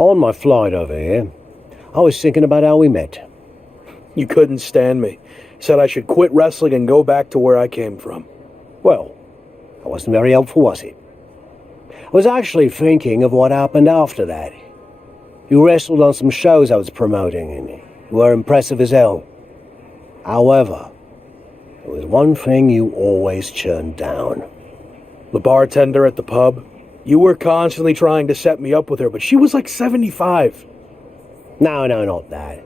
On my flight over here, I was thinking about how we met. You couldn't stand me. Said I should quit wrestling and go back to where I came from. Well, that wasn't very helpful, was it? I was actually thinking of what happened after that. You wrestled on some shows I was promoting, and you were impressive as hell. However, there was one thing you always turned down. The bartender at the pub? You were constantly trying to set me up with her, but she was like 75. No, not that.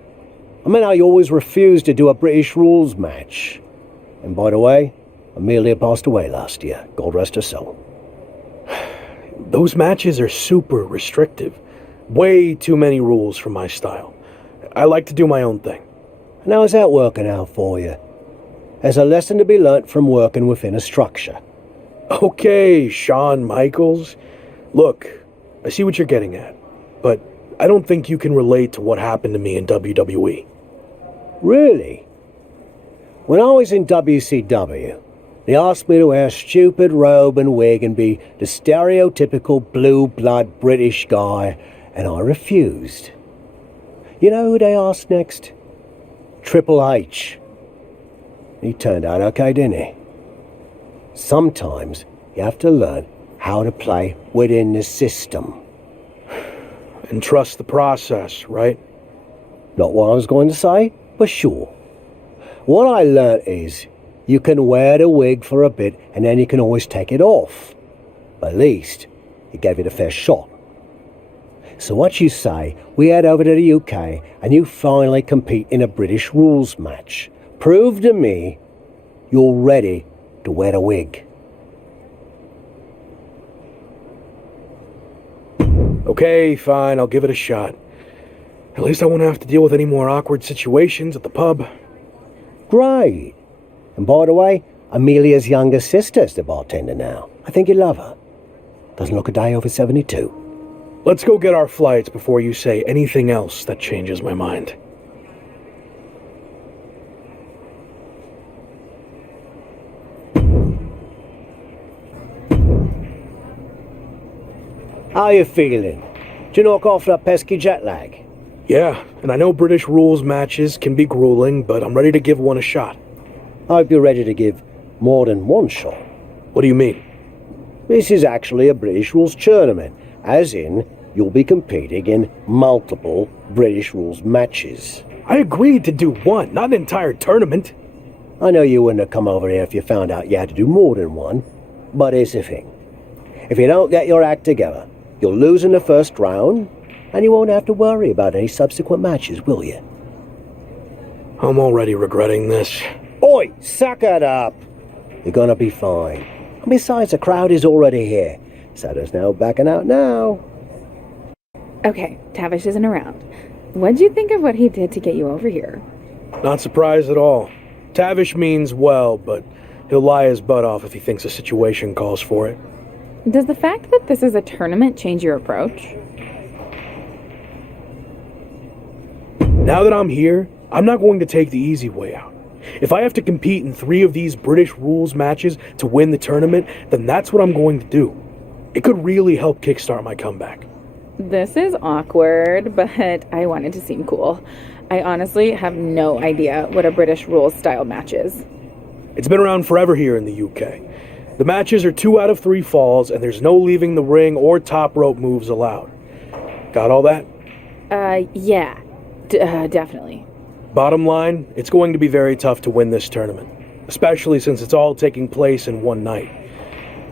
I meant how you always refused to do a British rules match. And by the way, Amelia passed away last year. God rest her soul. Those matches are super restrictive. Way too many rules for my style. I like to do my own thing. And how's that working out for you? There's a lesson to be learnt from working within a structure. Okay, Shawn Michaels. Look, I see what you're getting at, but I don't think you can relate to what happened to me in WWE. Really? When I was in WCW, they asked me to wear a stupid robe and wig and be the stereotypical blue-blood British guy, and I refused. You know who they asked next? Triple H. He turned out okay, didn't he? Sometimes you have to learn how to play within the system. And trust the process, right? Not what I was going to say, but sure. What I learnt is you can wear the wig for a bit and then you can always take it off. At least you gave it a fair shot. So what you say, we head over to the UK and you finally compete in a British rules match. Prove to me you're ready to wear the wig. Okay, fine, I'll give it a shot. At least I won't have to deal with any more awkward situations at the pub. Great. And by the way, Amelia's younger sister's the bartender now. I think you love her. Doesn't look a day over 72. Let's go get our flights before you say anything else that changes my mind. How you feeling? Did you knock off that pesky jet lag? Yeah, and I know British rules matches can be grueling, but I'm ready to give one a shot. I hope you're ready to give more than one shot. What do you mean? This is actually a British rules tournament, as in you'll be competing in multiple British rules matches. I agreed to do one, not an entire tournament. I know you wouldn't have come over here if you found out you had to do more than one, but here's the thing. If you don't get your act together, you'll lose in the first round, and you won't have to worry about any subsequent matches, will you? I'm already regretting this. Oi, suck it up! You're gonna be fine. And besides, the crowd is already here, so there's no backing out now. Okay, Tavish isn't around. What'd you think of what he did to get you over here? Not surprised at all. Tavish means well, but he'll lie his butt off if he thinks a situation calls for it. Does the fact that this is a tournament change your approach? Now that I'm here, I'm not going to take the easy way out. If I have to compete in 3 of these British rules matches to win the tournament, then that's what I'm going to do. It could really help kickstart my comeback. This is awkward, but I wanted to seem cool. I honestly have no idea what a British rules style match is. It's been around forever here in the UK. The matches are 2 out of 3 falls, and there's no leaving the ring or top rope moves allowed. Got all that? Yeah. Definitely. Bottom line, it's going to be very tough to win this tournament, especially since it's all taking place in one night.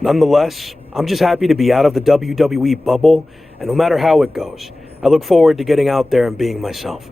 Nonetheless, I'm just happy to be out of the WWE bubble, and no matter how it goes, I look forward to getting out there and being myself.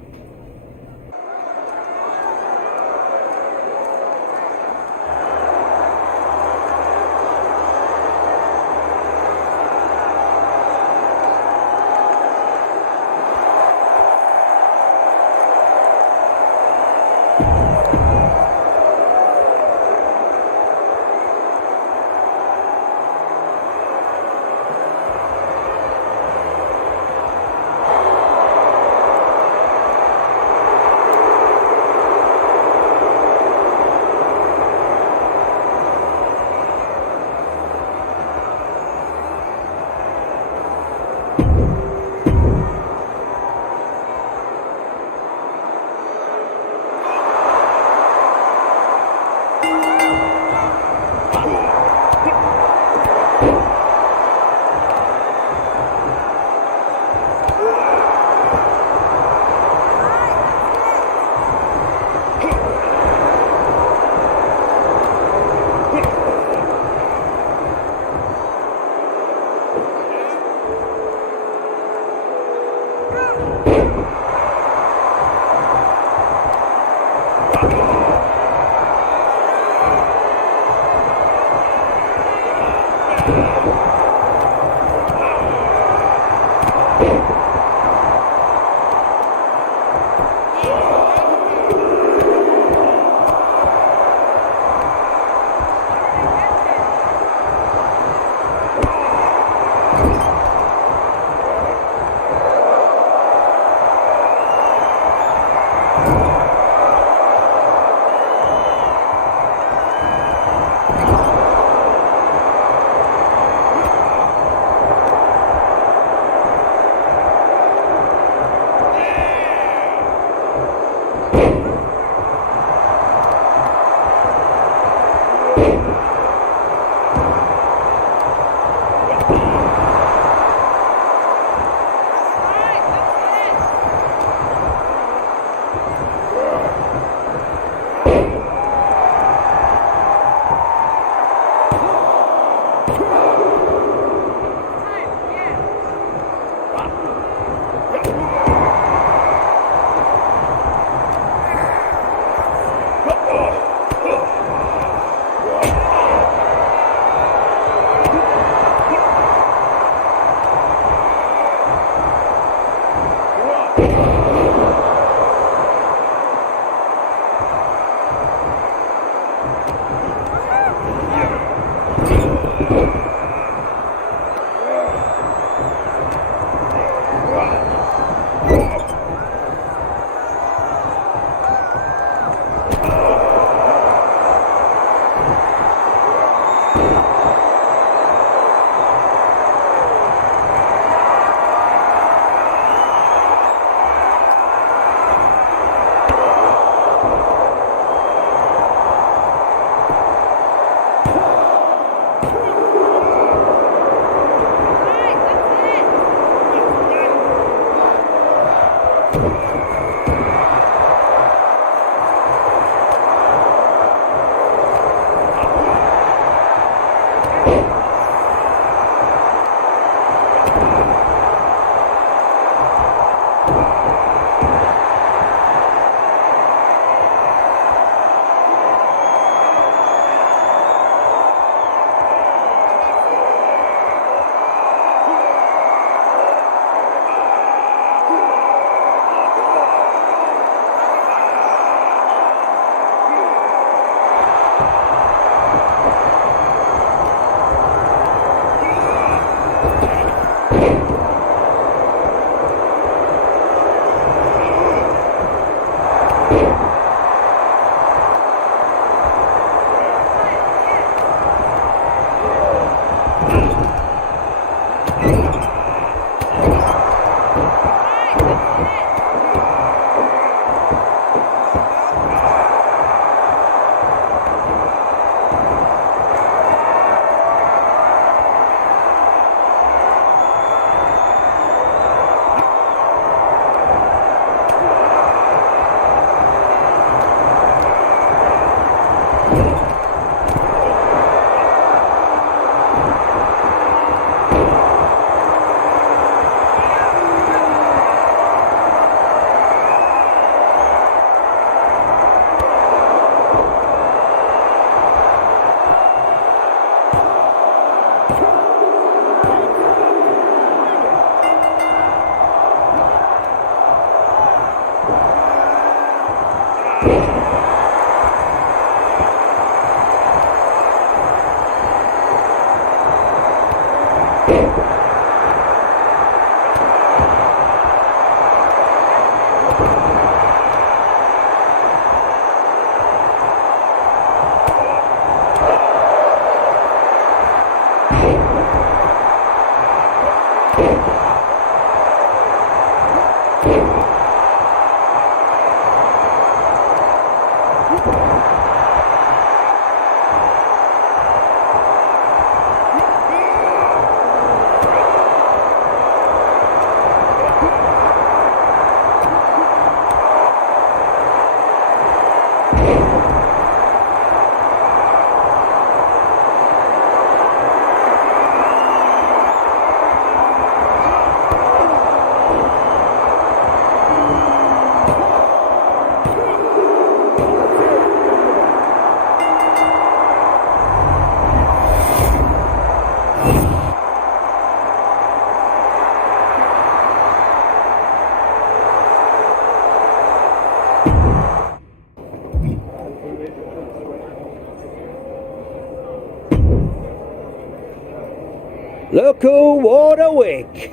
Look who wore a wig!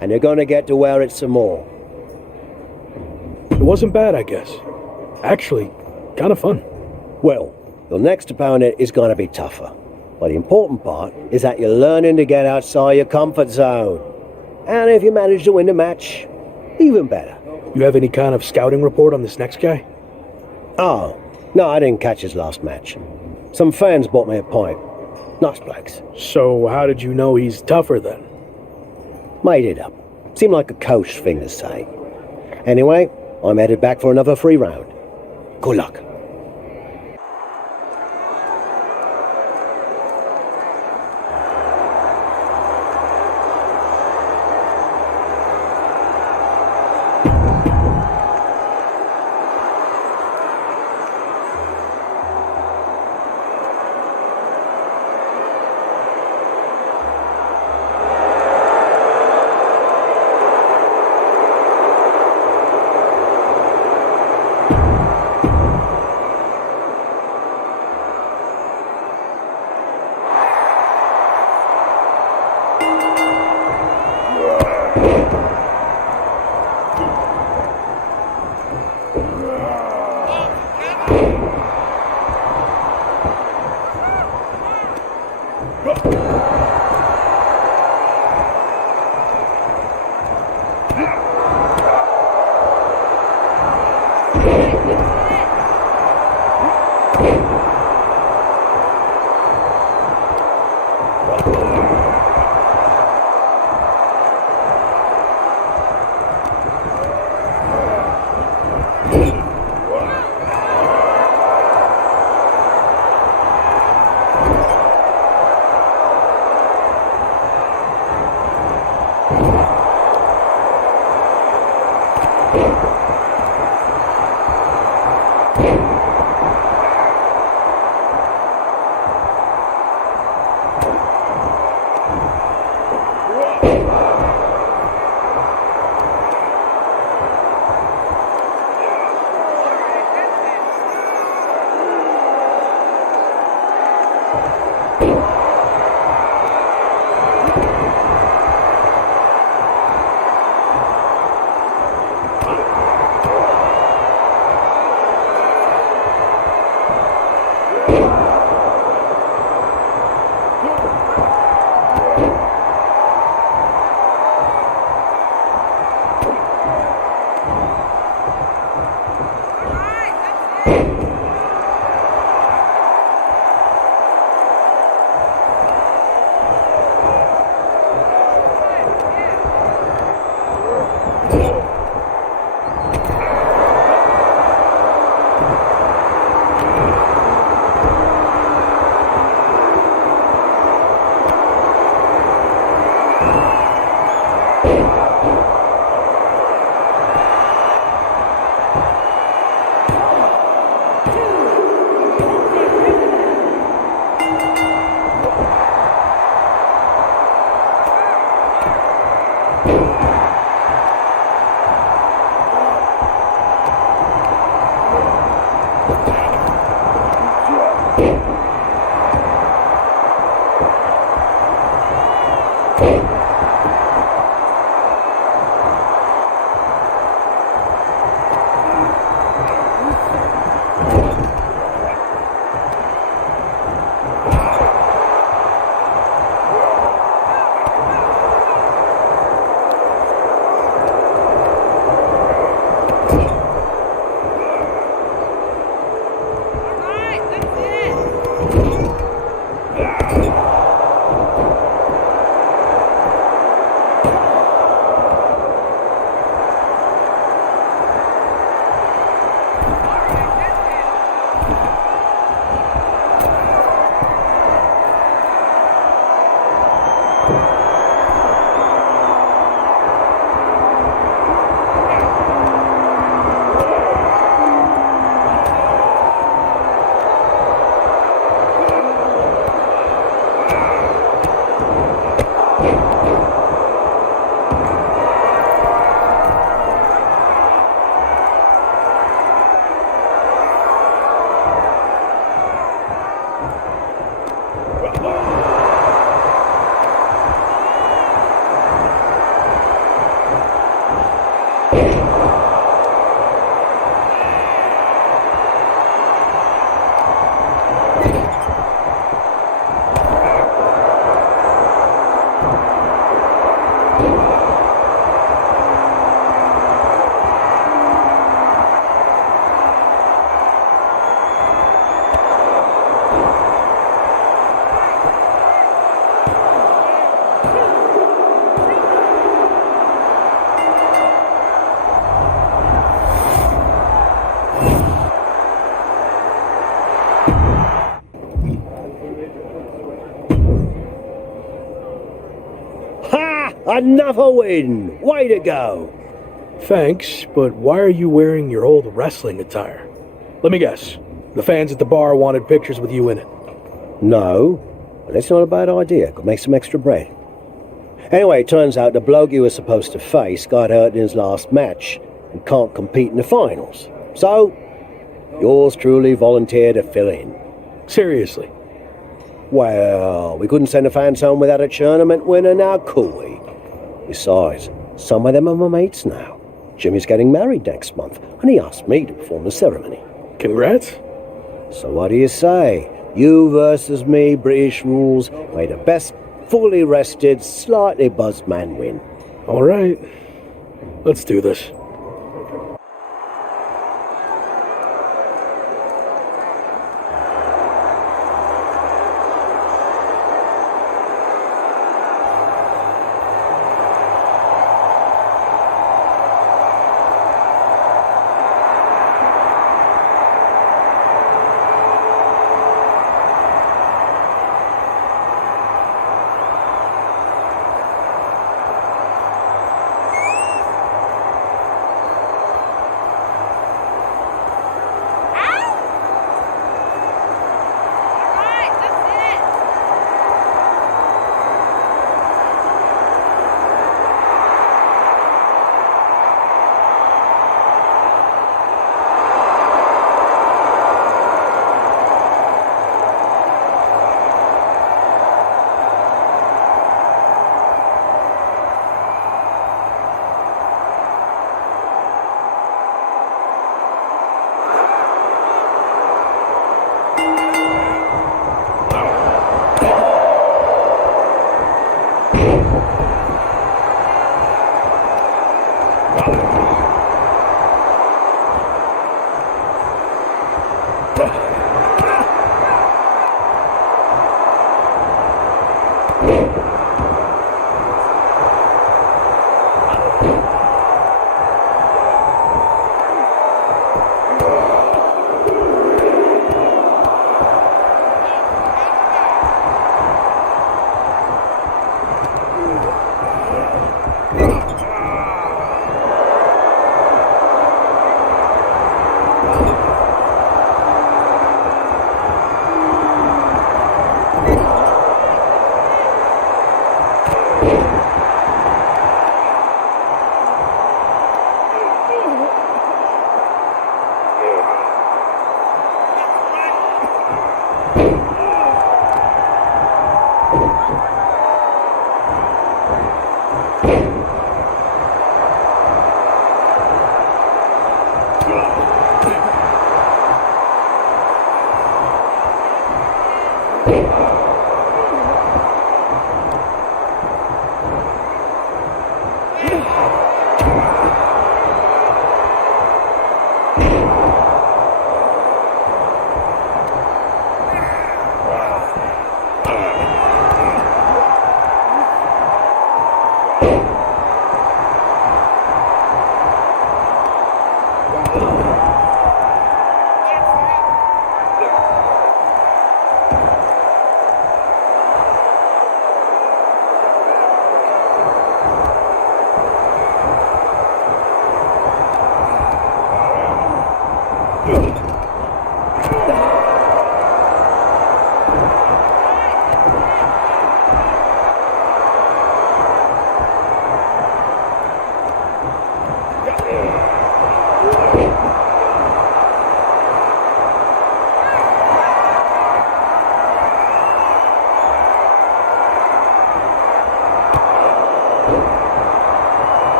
And you're gonna get to wear it some more. It wasn't bad, I guess. Actually, kind of fun. Well, your next opponent is gonna be tougher. But the important part is that you're learning to get outside your comfort zone. And if you manage to win the match, even better. You have any kind of scouting report on this next guy? Oh, no, I didn't catch his last match. Some fans bought me a pint. Nice blokes. So how did you know he's tougher then? Made it up. Seemed like a coach thing to say. Anyway, I'm headed back for another free round. Good luck. Another win! Way to go! Thanks, but why are you wearing your old wrestling attire? Let me guess. The fans at the bar wanted pictures with you in it. No, but that's not a bad idea. Could make some extra bread. Anyway, it turns out the bloke you were supposed to face got hurt in his last match and can't compete in the finals. So, yours truly volunteered to fill in. Seriously. Well, we couldn't send the fans home without a tournament winner now, could we? Besides, some of them are my mates now. Jimmy's getting married next month, and he asked me to perform the ceremony. Congrats. So what do you say? You versus me, British rules, may the best fully rested, slightly buzzed man win. All right. Let's do this.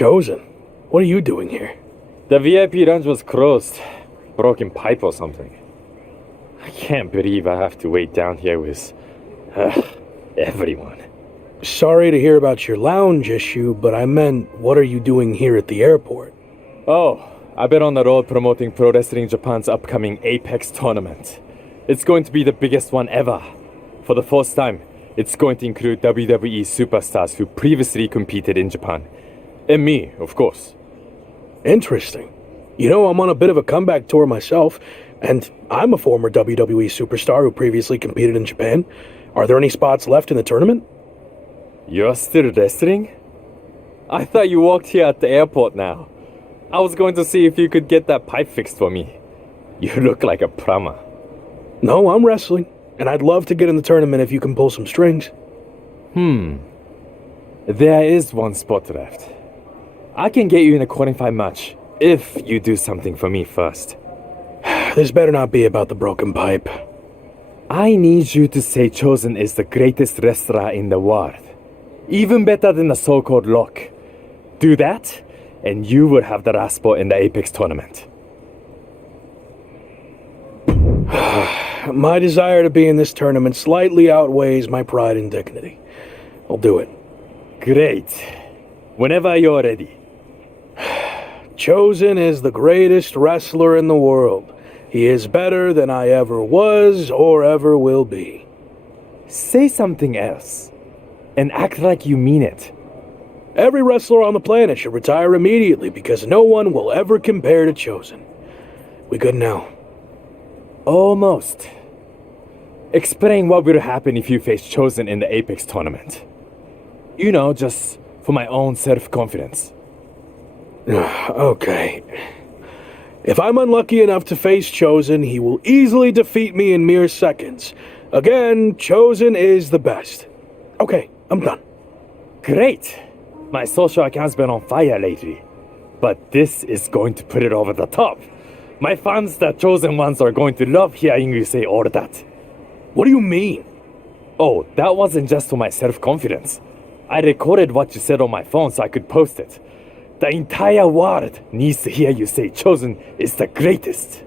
Chosen, what are you doing here? The VIP lounge was closed. Broken pipe or something. I can't believe I have to wait down here with everyone. Sorry to hear about your lounge issue, but I meant, what are you doing here at the airport? Oh, I've been on the road promoting Pro Wrestling Japan's upcoming Apex tournament. It's going to be the biggest one ever. For the first time, it's going to include WWE superstars who previously competed in Japan. And me, of course. Interesting. You know, I'm on a bit of a comeback tour myself, and I'm a former WWE superstar who previously competed in Japan. Are there any spots left in the tournament? You're still wrestling? I thought you walked here at the airport now. I was going to see if you could get that pipe fixed for me. You look like a plumber. No, I'm wrestling. and I'd love to get in the tournament if you can pull some strings. There is one spot left. I can get you in a qualifying match if you do something for me first. This better not be about the broken pipe. I need you to say Chosen is the greatest wrestler in the world. Even better than the so-called Lock. Do that, and you will have the last spot in the Apex tournament. My desire to be in this tournament slightly outweighs my pride and dignity. I'll do it. Great. Whenever you're ready. Chosen is the greatest wrestler in the world. He is better than I ever was or ever will be. Say something else, and act like you mean it. Every wrestler on the planet should retire immediately because no one will ever compare to Chosen. We good now? Almost. Explain what will happen if you face Chosen in the Apex tournament. You know, just for my own self-confidence. Okay. If I'm unlucky enough to face Chosen, he will easily defeat me in mere seconds. Again, Chosen is the best. Okay, I'm done. Great! My social account's been on fire lately. But this is going to put it over the top. My fans, the Chosen ones, are going to love hearing you say all that. What do you mean? Oh, that wasn't just for my self-confidence. I recorded what you said on my phone so I could post it. The entire world needs to hear you say Chosen is the greatest.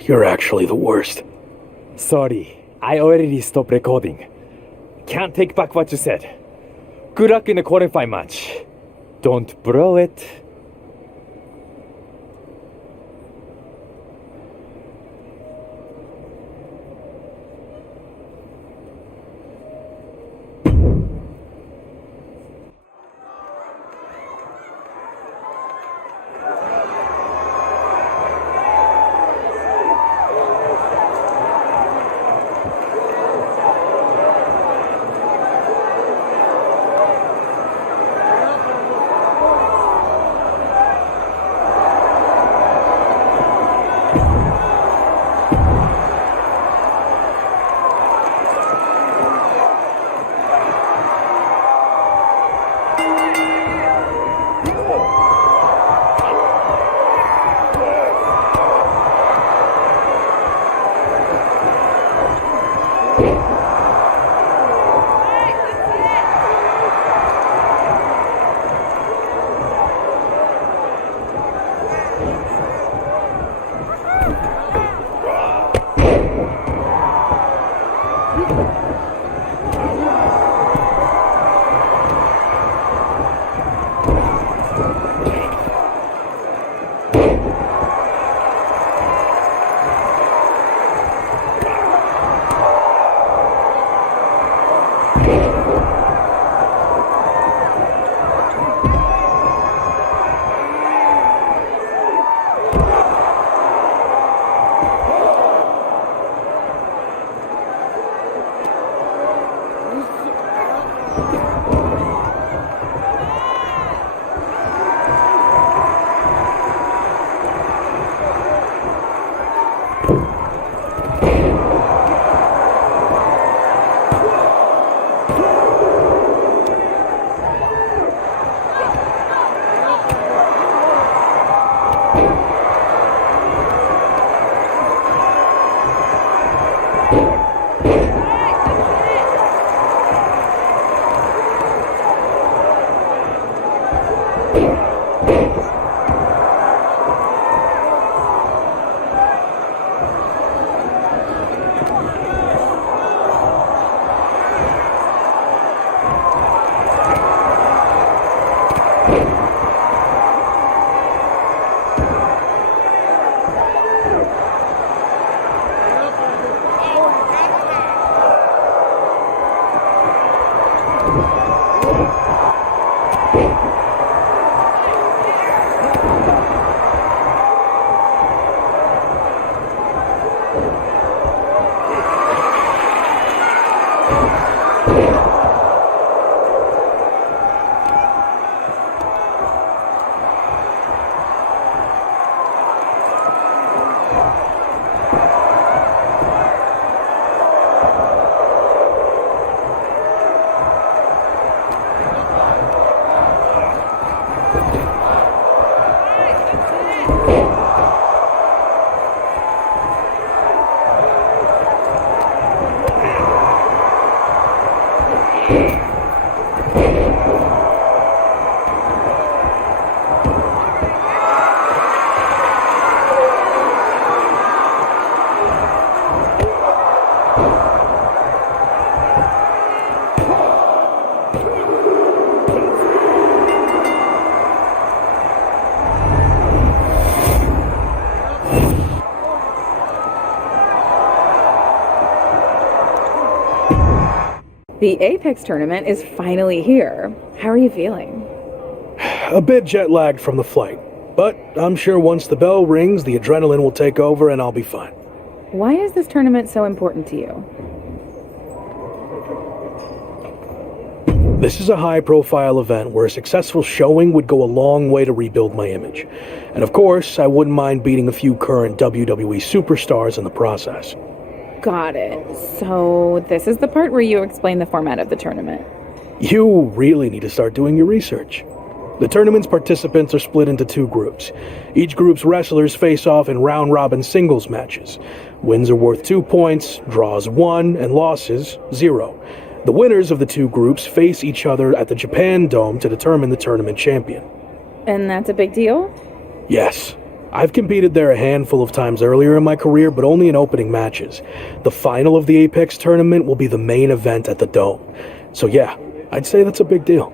You're actually the worst. Sorry, I already stopped recording. Can't take back what you said. Good luck in the qualifying match. Don't blow it. The Apex tournament is finally here. How are you feeling? A bit jet lagged from the flight, but I'm sure once the bell rings, the adrenaline will take over and I'll be fine. Why is this tournament so important to you? This is a high-profile event where a successful showing would go a long way to rebuild my image. And of course, I wouldn't mind beating a few current WWE superstars in the process. Got it. So this is the part where you explain the format of the tournament. You really need to start doing your research. The tournament's participants are split into two groups. Each group's wrestlers face off in round-robin singles matches. Wins are worth 2 points, draws 1, and losses 0. The winners of the two groups face each other at the Japan Dome to determine the tournament champion. And that's a big deal? Yes. I've competed there a handful of times earlier in my career, but only in opening matches. The final of the Apex tournament will be the main event at the Dome. So yeah, I'd say that's a big deal.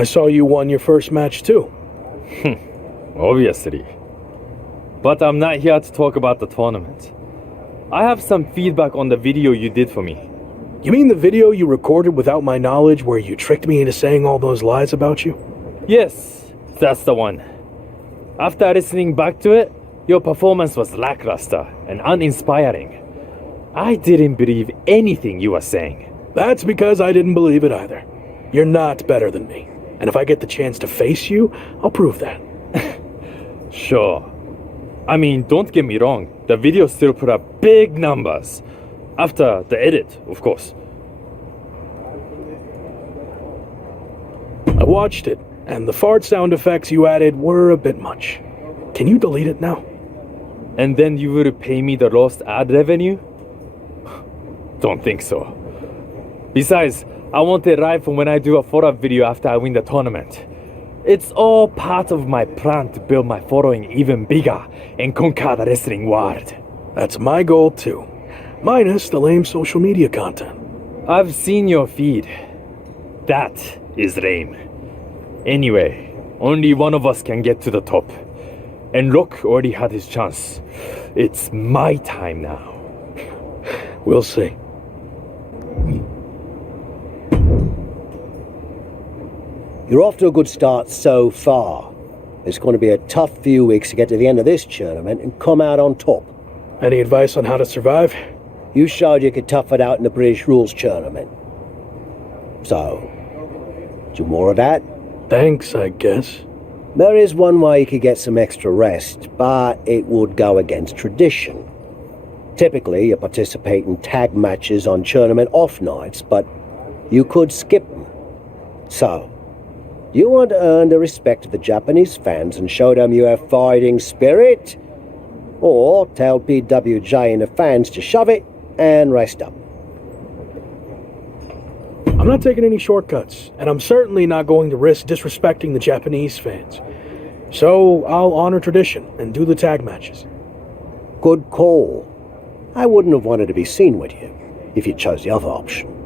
I saw you won your first match too. Obviously. But I'm not here to talk about the tournament. I have some feedback on the video you did for me. You mean the video you recorded without my knowledge where you tricked me into saying all those lies about you? Yes, that's the one. After listening back to it, your performance was lackluster and uninspiring. I didn't believe anything you were saying. That's because I didn't believe it either. You're not better than me. And if I get the chance to face you, I'll prove that. Sure. I mean, don't get me wrong, the video still put up big numbers. After the edit, of course. I watched it, and the fart sound effects you added were a bit much. Can you delete it now? And then you will pay me the lost ad revenue? Don't think so. Besides, I want it right from when I do a follow-up video after I win the tournament. It's all part of my plan to build my following even bigger and conquer the wrestling world. That's my goal too. Minus the lame social media content. I've seen your feed. That is lame. Anyway, only one of us can get to the top. And Rock already had his chance. It's my time now. We'll see. You're off to a good start so far. It's going to be a tough few weeks to get to the end of this tournament and come out on top. Any advice on how to survive? You showed you could tough it out in the British Rules tournament. So, do more of that? Thanks, I guess. There is one way you could get some extra rest, but it would go against tradition. Typically, you participate in tag matches on tournament off nights, but you could skip them. So, you want to earn the respect of the Japanese fans and show them you have fighting spirit? Or tell PWJ and the fans to shove it and rest up. I'm not taking any shortcuts, and I'm certainly not going to risk disrespecting the Japanese fans. So I'll honor tradition and do the tag matches. Good call. I wouldn't have wanted to be seen with you if you chose the other option.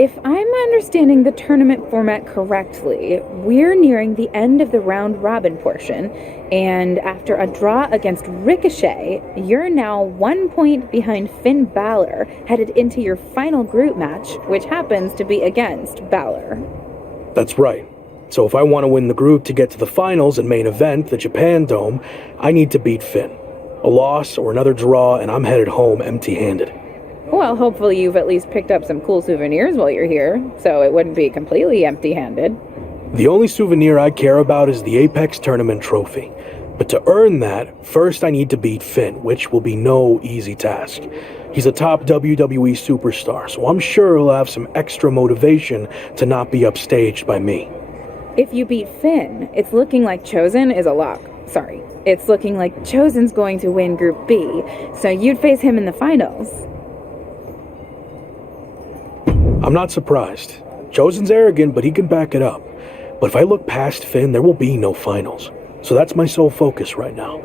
If I'm understanding the tournament format correctly, we're nearing the end of the round-robin portion, and after a draw against Ricochet, you're now 1 point behind Finn Balor, headed into your final group match, which happens to be against Balor. That's right. So if I want to win the group to get to the finals and main event, the Japan Dome, I need to beat Finn. A loss or another draw, and I'm headed home empty-handed. Well, hopefully you've at least picked up some cool souvenirs while you're here, so it wouldn't be completely empty-handed. The only souvenir I care about is the Apex Tournament trophy. But to earn that, first I need to beat Finn, which will be no easy task. He's a top WWE superstar, so I'm sure he'll have some extra motivation to not be upstaged by me. If you beat Finn, it's looking like Chosen is a lock. Sorry, it's looking like Chosen's going to win Group B, so you'd face him in the finals. I'm not surprised. Chosen's arrogant, but he can back it up. But if I look past Finn, there will be no finals. So that's my sole focus right now.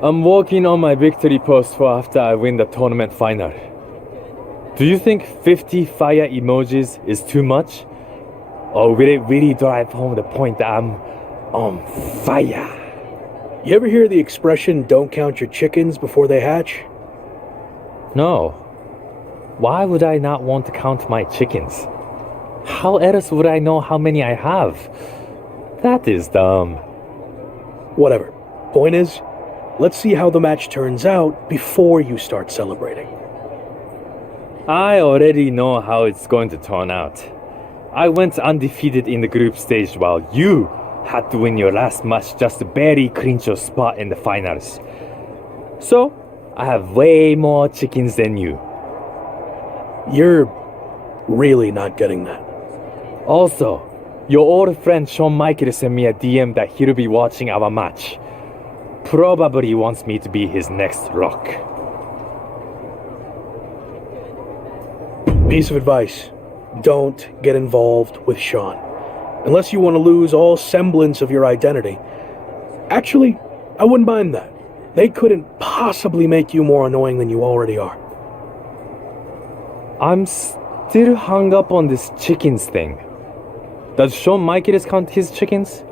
I'm working on my victory post for after I win the tournament final. Do you think 50 fire emojis is too much? Or will it really drive home the point that I'm on fire? You ever hear the expression, don't count your chickens before they hatch? No. Why would I not want to count my chickens? How else would I know how many I have? That is dumb. Whatever. Point is, let's see how the match turns out before you start celebrating. I already know how it's going to turn out. I went undefeated in the group stage while you had to win your last match just to barely clinch your spot in the finals. So, I have way more chickens than you. You're really not getting that. Also, your old friend Shawn Michaels sent me a DM that he'll be watching our match. Probably wants me to be his next Rock. Piece of advice. Don't get involved with Shawn. Unless you want to lose all semblance of your identity. Actually, I wouldn't mind that. They couldn't possibly make you more annoying than you already are. I'm still hung up on this chickens thing. Does Shawn Michaels count his chickens?